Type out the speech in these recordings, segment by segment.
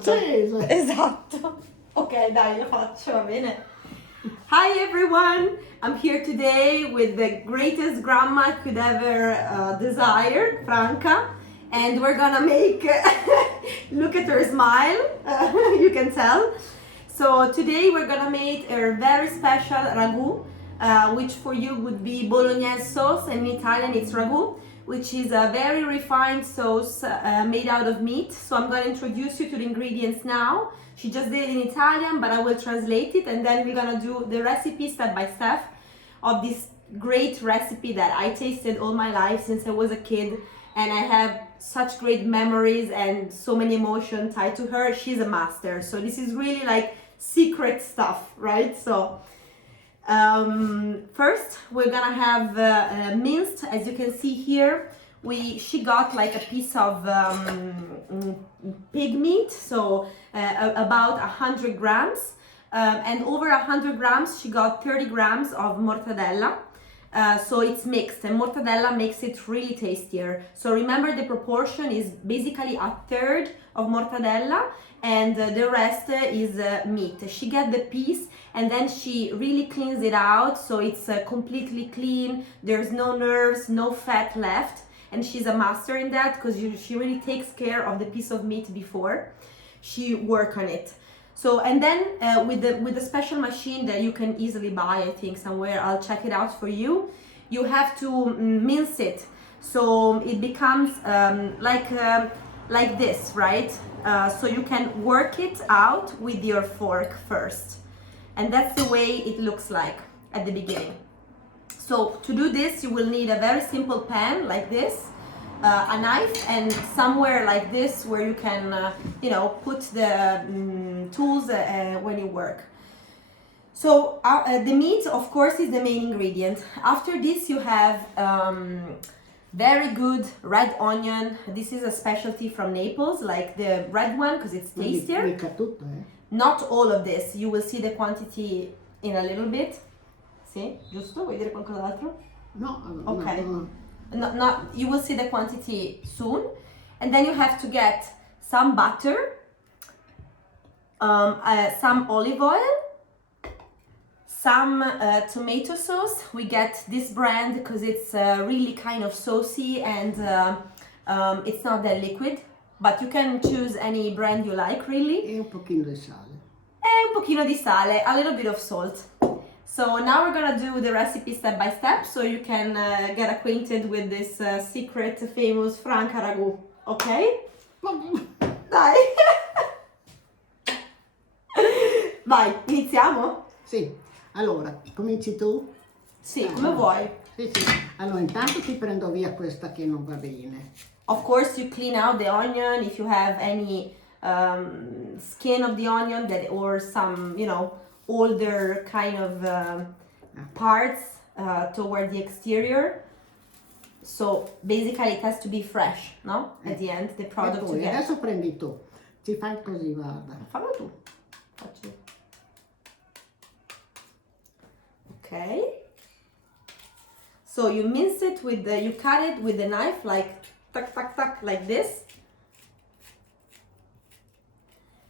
francese. Esatto. Ok, dai, lo faccio, va bene. Hi everyone! I'm here today with the greatest grandma I could ever desire, Franca. And we're gonna make, look at her smile, you can tell. So today we're gonna make a very special ragu, which for you would be Bolognaise sauce, and in Italian it's ragu, which is a very refined sauce made out of meat. So I'm gonna introduce you to the ingredients now. She just did it in Italian, but I will translate it, and then we're gonna do the recipe step by step of this great recipe that I tasted all my life since I was a kid, and I have such great memories and so many emotions tied to her. She's a master, so this is really like secret stuff, right? So first we're gonna have minced, as you can see here. She got like a piece of pig meat, so about 100 grams, and over 100 grams she got 30 grams of mortadella. So it's mixed, and mortadella makes it really tastier. So remember, the proportion is basically a third of mortadella and the rest is meat. She get the piece and then she really cleans it out, so it's completely clean. There's no nerves, no fat left, and she's a master in that because she really takes care of the piece of meat before she work on it. So, and then with the special machine that you can easily buy, I think somewhere, I'll check it out for you, you have to mince it so it becomes like this, right? So you can work it out with your fork first, and that's the way it looks like at the beginning. So to do this you will need a very simple pan like this, a knife, and somewhere like this where you can put the tools when you work. So the meat, of course, is the main ingredient. After this you have very good red onion. This is a specialty from Naples, like the red one, because it's tastier. Not all of this, you will see the quantity in a little bit. Sì, giusto? Vuoi dire qualcos'altro? No. Okay. No. Not, you will see the quantity soon. And then you have to get some butter, some olive oil, some tomato sauce. We get this brand because it's really kind of saucy and it's not that liquid, but you can choose any brand you like, really. E un pochino di sale. E un pochino di sale, a little bit of salt. So now we're gonna do the recipe step by step so you can get acquainted with this secret famous Franca ragu, ok? Dai! Vai, iniziamo? Sì, allora, cominci tu? Sì, come vuoi. Sì. Allora, intanto ti prendo via questa che non va bene. Of course you clean out the onion if you have any skin of the onion or some, older kind of parts toward the exterior. So basically it has to be fresh, no? At the end, the product poi, you get. adesso prendi tu, ci fai così, guarda. Fallo tu. Faccio. Okay. So you mince it you cut it with the knife, like tuck, tuck, tuck, like this.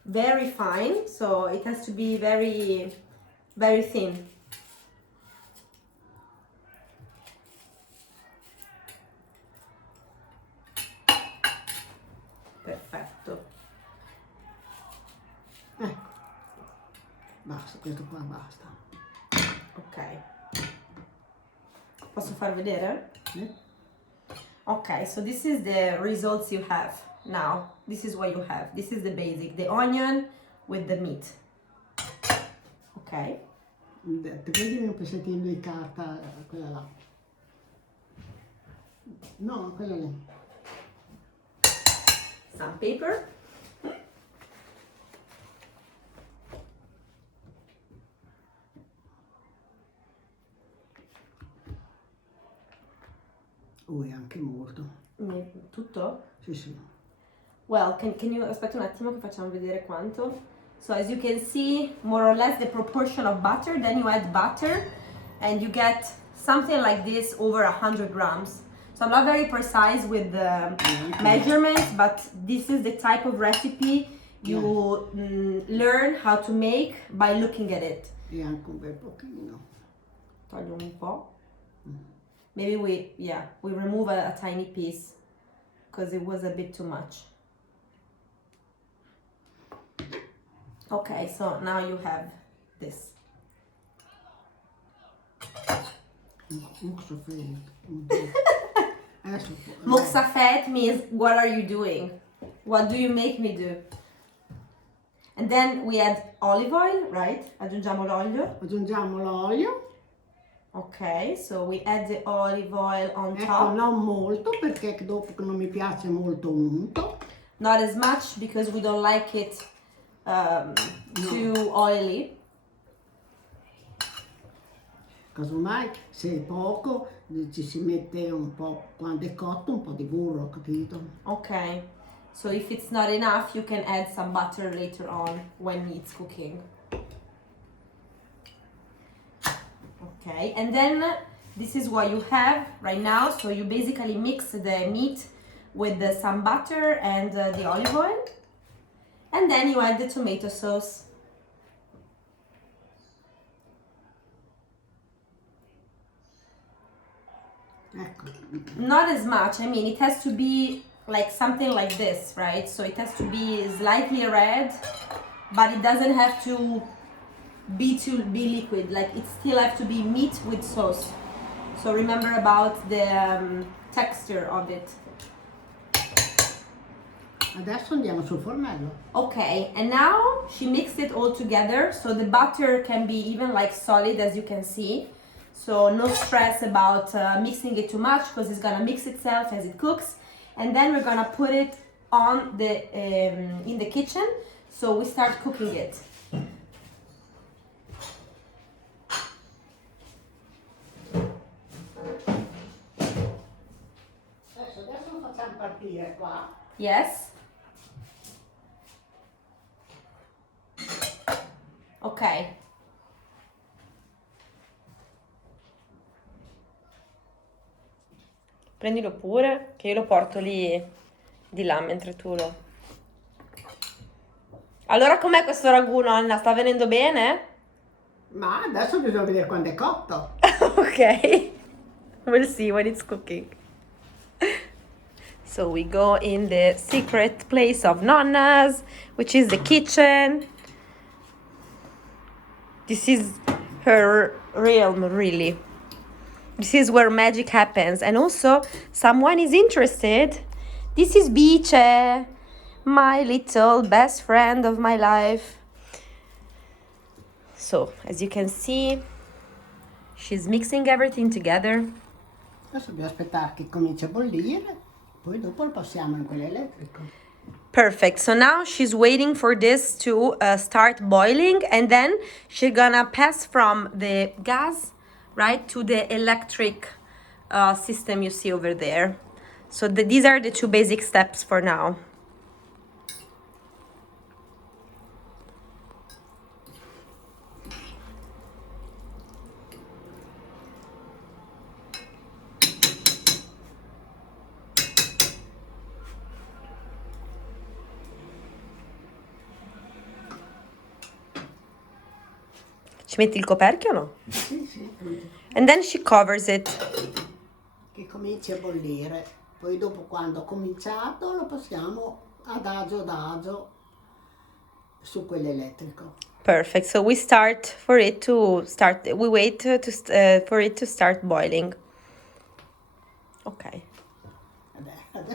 Very fine, so it has to be very, very thin. Perfetto. Ecco, basta, questo qua basta. Ok. Posso far vedere? Eh? Okay, so this is the results you have now. This is what you have. This is the basic, the onion with the meat. Okay. Prendimi un pezzettino di carta, quella là. No, quella lì. Some paper. È anche molto. Tutto? Sì. Well, can you aspetta un attimo che facciamo vedere quanto? So as you can see, more or less the proportion of butter, then you add butter and you get something like this over 100 grams. So I'm not very precise with the measurements, but this is the type of recipe You learn how to make by looking at it. E anche un bel pochino. Toglio un po'. Maybe we remove a tiny piece because it was a bit too much. Okay, so now you have this. Moksafet means what are you doing? What do you make me do? And then we add olive oil, right? Aggiungiamo l'olio. Aggiungiamo l'olio. Ok, so we add the olive oil on Ecco, top. non molto perché dopo non mi piace molto unto. Not as much because we don't like it too oily. Casomai, se è poco, ci si mette un po', quando è cotto, un po' di burro, capito? Okay, so if it's not enough, you can add some butter later on when it's cooking. Okay, and then this is what you have right now. So you basically mix the meat with some butter and the olive oil. And then you add the tomato sauce. Ecco. Not as much. I mean, it has to be like something like this, right? So it has to be slightly red, but it doesn't have to be liquid. Like it still have to be meat with sauce. So remember about the texture of it. Adesso andiamo sul fornello. Okay, and now she mixed it all together, so the butter can be even like solid, as you can see. So no stress about mixing it too much because it's gonna mix itself as it cooks. And then we're gonna put it on the in the kitchen. So we start cooking it. Adesso lo facciamo partire qua. Yes. Ok. Prendilo pure, che io lo porto lì di là mentre tu lo... Allora com'è questo ragù, nonna? Sta venendo bene? Ma adesso bisogna vedere quando è cotto. Ok. We'll see when it's cooking. So we go in the secret place of Nonna's, which is the kitchen. This is her realm, really. This is where magic happens. And also, someone is interested. This is Bice, my little best friend of my life. So, as you can see, she's mixing everything together. Adesso dobbiamo aspettare che cominci a bollire, poi dopo lo passiamo in quello elettrico. Perfect. So now she's waiting for this to start boiling, and then she's gonna pass from the gas, right, to the electric system you see over there. So these are the two basic steps for now. Ci metti il coperchio o no? Sì, sì. And then she covers it. Che cominci a bollire, poi dopo quando ha cominciato lo passiamo adagio su quello elettrico. Perfect. So we start for it to start. We wait for it to start boiling. Okay.